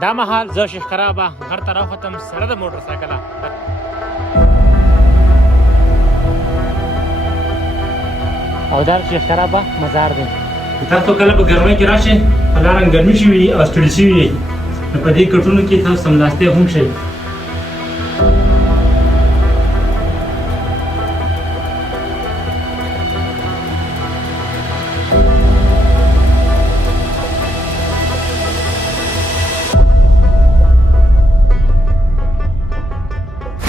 دا مهال زه شیخ خرابه غر ته راوختم سره د موټر سایکله. او دا شیخ خرابه مزار دی. تاسو کله په ګرمۍ کې راشئ په لاره ګرمي شوي وي او ستړي شوي وي نو په دې کټونو کې تاسو سملاستی هم شئ.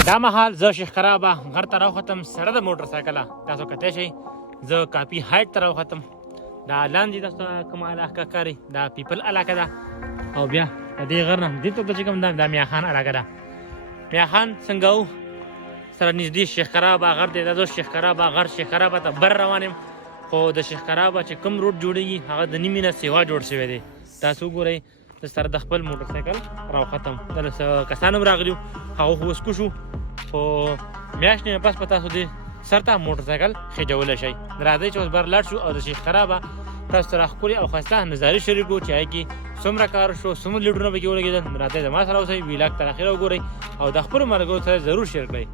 دا مهال زه شیخ خرابه غر ته راوختم سره د موټر سایکله. تاسو کتلی شئ زه کافي هایټ ته راوختم. دا لاندې تاسو ته کومه علاقه ښکاري دا پیپل علاقه ده او بیا د دې غر نه دې طرف ته چې کوم ده دا میاخان علاقه ده. میاخان څنګه و سره نږدې شیخ خرابه غر دی. دا زه شیخ خرابه غر شیخ خرابه ته بر روان یم خو د شیخ خرابه چې کوم روډ جوړېږي هغه د نیمې نه سیوا جوړ شوی دی. تاسو وګورئ زه سره د خپل موټر سایکل راوختم. دلته کسان هم راغلي وو هغه خو اوس کوشو خو میاشتې نه پس به تاسو دې سر ته موټر سایکل خېجولی شئ. راځئ چې اوس بر لاړ شو او د شیخ خرابه تاسو سره ښکلې او ښایسته نظارې شریک کړو چې هغې کې څومره کار شو څومره لیډرونه پکې ولګېدل. راځئ زما سره اوسئ ویلاګ تر اخره وګورئ او د خپلو ملګرو سره ضرور شیر کړئ.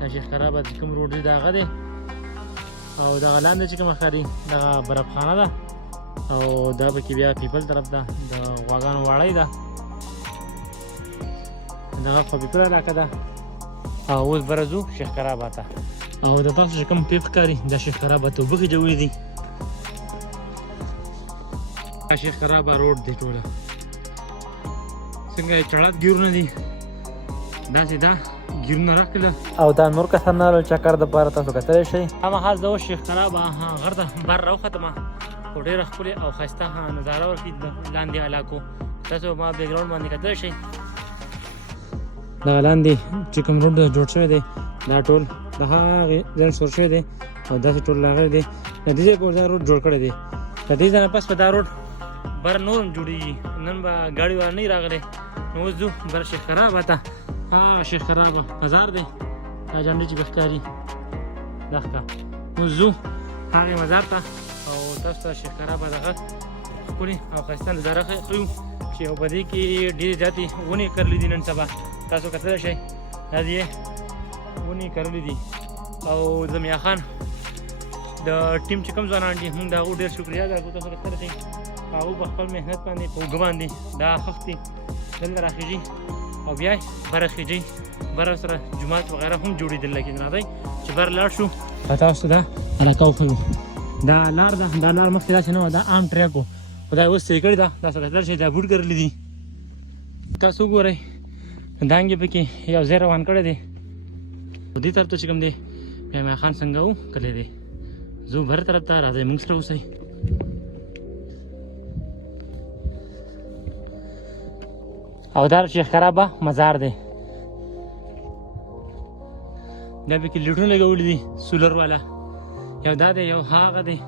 دا شیخ خرابه چې کوم روډ دی د هغه دی او دغه لاندې چې کومه ښکاري دغه برفخانه ده او دا پکې بیا پیپل طرف ده د غواګانو واړی ده. دغه خو پیپل علاقه ده او اوس بره ځو شیخ خرابه ته. او د تاسو چې کوم پیپ ښکاري دا شیخ خرابه ته اوبه خېجولي دي. دا شیخ خرابه روډ دی ټوله څنګه چړات ګیرونه دي داسې دا ګیرونه راکړله او دا نور کسان راغلل چکر دپاره تاسو کتلی شئ. هممهال زه اوس شیخ خرابه غر ته بر راوختمه خو ډېره ښکلې او ښایسته نظاره ورکړي د لاندې علاقو. تاسو ما بیکګراونډ باندې کتلی شئ دغه لاندې چې کوم روډ جوړ شوی دی دا ټول د هغې ځای سور شوی دی او داسې ټول راغلی دی. د دې ځای پورې دا روډ جوړ کړی دی. د دې ځای نه پس به دا روډ بر نور هم جوړېږي. نن به ګاډي والا نه وي راغلی نو اوس ځو بر شیخ خرابه ته. شیخ خرابه مزار دی دا جنډې چې به ښکاري دا ښکا. اوس ځو هغې مزار ته او تاسو ته شیخ خرابه دغه ښکلې او ښایسته نظاره ښیو چې په دې کې ډېرې زیاتې ونې کرلي دي. نن سبا تاسو کتلی شئ دا دې ونې کرلي دي او زمیا خان د ټیم چې کوم ځوانان دي موږ د هغو ډېر شکریه ادا کوو. تاسو کتلی شئ هغوی په خپل محنت باندې په اوږه باندې دا خښتې دلته راخېږي او بیا یې بره خېجئ. بره سره جومات وغیره هم جوړېدل. لیکن راځئ چې بر لاړ شو تاسو ته دا علاقه وښیو. دا لار ده دا لار مخکې داسې نه وه دا عام ټریک و خو دا یې اوس صحیح کړې ده. تاسو کتلی شئ دا بوټ کرلي دي. تاسو وګورئ دانګې پکې یو ځای روان کړی دی. دې طرف ته چې کوم دی میاخان خان څنګه و کلی دی. ځو بر طرف ته راځئ موږ سره اوسئ. او دا شیخ خرابه مزار دی. دا پکې لیډونه لګولي دي سولر والا. یو دا دی یو هغه دی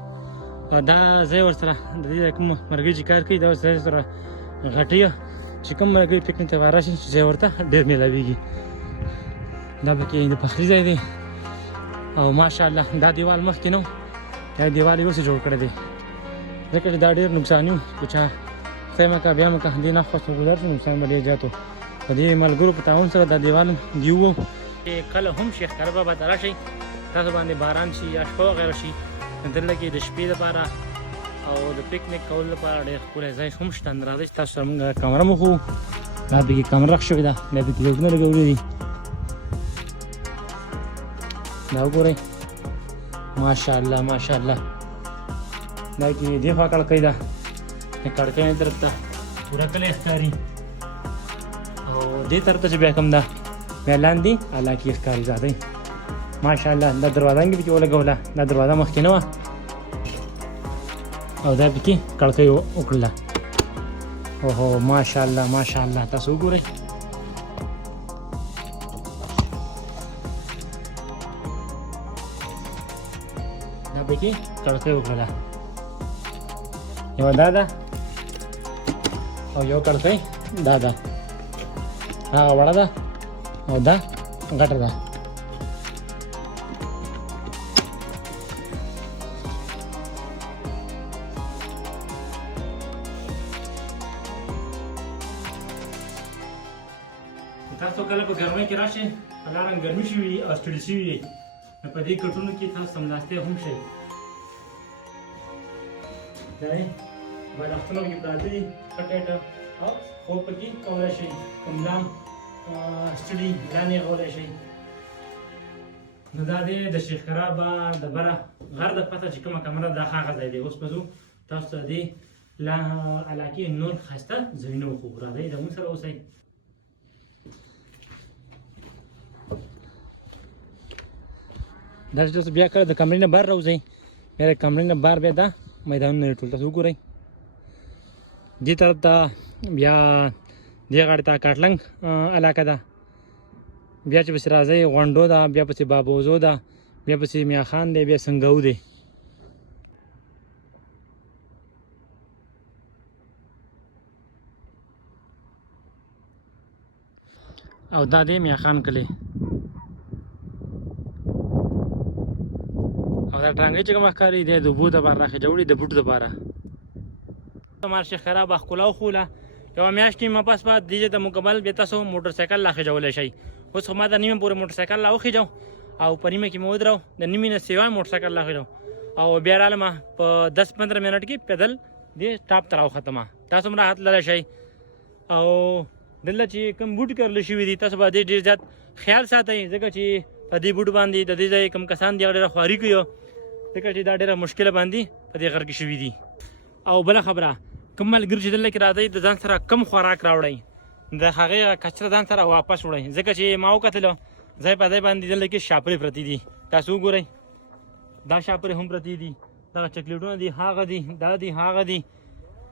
او دا ځای ورسره د دې کوم مرګي چې کار کوي دا ځای سره غټي چې کوم مرګي پکنیک ته راشي ځای ورته ډېر میلاویږي. دا پکې د پخلي ځای دی او ماشاءالله دا دیوال مخکې نه و دا دیوال یې اوس جوړ کړی دی ځکه چې دا ډېر نقصاني و که چا ځای مه که بیا مه که دې نه خوښ ګزار شو نقصان به ډېر زیات و. په دې ملګرو په تعاون سره دا دیوال ګیو و چې کله هم شیخ خرابه ته راشئ تاسو باندې باران شي یا شپه وغیره شي دلته کې د شپې لپاره او د پکنیک کولو لپاره ډېر ښکلی ځای هم شته. راځئ تاسو سره موږ کامره مو ښوو. دا پکې کامره رخ شوې ده دا پکې لیډونه لګولي دي. دا وګورئ ماشاءالله ماشاءالله. دا کې دې خوا کړکۍ ده د کړکۍ طرف ته پوره کلی ښکاري او دې طرف ته چې بیا کوم ده بیا لاندې علاقې ښکاري. راځئ ماشاءالله دا دروازه هم پکې ولګوله. دا دروازه مخکې نه وه او دا پکې کړکۍ وکړله. اوهو ماشاءالله ماشاءالله. تاسو وګورئ دا پکې کړکۍ وکړله. یوه دا ده او یو کړکۍ دا ده هغه وړه ده او دا غټه ده. تاسو کله په ګرمۍ کې راشئ په لاره ګرمي شوي وي او ستړي شوي وي نو په دې کټونو کې تاسو سملاستی هم شئ ګورئ بالښتونه پکې پراته دي ښه ټیټه او خوب پکې کولی شئ کوم لام ستړي لاندې غولی شئ نو دا دی د شیخ کرابه د بره غر د پته چې کومه کمره دا هغه ځای دی اوس به ځو تاسو ته دې علاقې نور ښایسته ځایونه وښو راځئ د موږ سره اوسئ دا چې تاسو بیا کله د کمرې نه بهر راوځئ بیا د کمرې نه بهر بیا دا میدانونه یې ټول تاسو وګورئ دې طرف ته بیا دې غاړې ته کاټلنګ علاقه ده بیا چې پسې راځئ غونډو ده بیا پسې بابوزو ده بیا پسې میاخان دی بیا سنګو دی او دا دی میاخان کلی او دا ټرانګۍ چې کوم ښکاري دی د اوبو دپاره راخېجه وړي د بوټو دپاره مار شیخ کرابه ښکلا وښوله یوه میاشت نیمه پس به دې ته مکمل بیا تاسو موټر سایکل راخېجولی شئ اوس خو ما د نیمه پورې موټر سایکل راوخېجو او په نیمه کې مې ودرو د نیمې نه سیوا موټر سایکل راخېجو او بیا رالمه په 10-15 منټ کې پیدل دې ټاپ ته راوختمه تاسو هم راحت لری شئ او دلته چې کوم بوټ کرل شوي دي تاسو به دې ډېر زیات خیال ساتئ ځکه چې په دې بوټ باندې د دې ځای کوم کسان دي هغه ډېره خواري کوي ځکه چې دا ډېره مشکله باندې په دې غر کې شوي دي او بله خبره کوم ملګري چې دلته کې راځئ د ځان سره کم خوراک راوړئ د هغې کچره ځان سره واپس وړئ ځکه چې ما وکتلو ځای په ځای باندې دلته کې شاپرې پرتې دي تاسو وګورئ دا شاپرې هم پرتې دي دغه چکلیټونه دي هغه دي دا دي هغه دي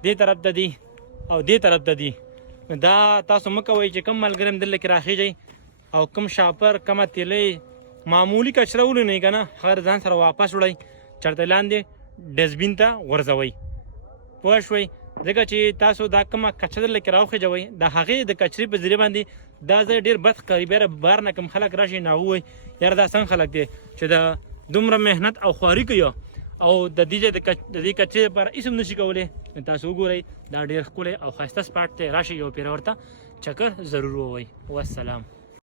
دې طرف ته دي او دې طرف ته دي دا تاسو مه کوئ چې کم ملګري هم دلته کې راخېږئ او کم شاپر کمه تیلۍ معمولي کچره ولونئ که نه هغه ځان سره واپس وړئ چېرته لاندې ډسبین ته غورځوئ پوه شوئ ځکه چې تاسو دا کومه کچره دلته کې راوخېجوئ د هغې د کچرې په ذریعه باندې دا ځای ډېر بد ښکاري بیا بهر نه کوم خلک راشي نو هغه ووایي یاره دا څنګه خلک دی چې د دومره محنت او خواري کوي او د دې ځای د دې کچرې لپاره هېڅ هم نشي کولی تاسو وګورئ دا ډېر ښکلی او ښایسته سپاټ دی راشئ یو پېره ورته چکر ضرور ووایئ والسلام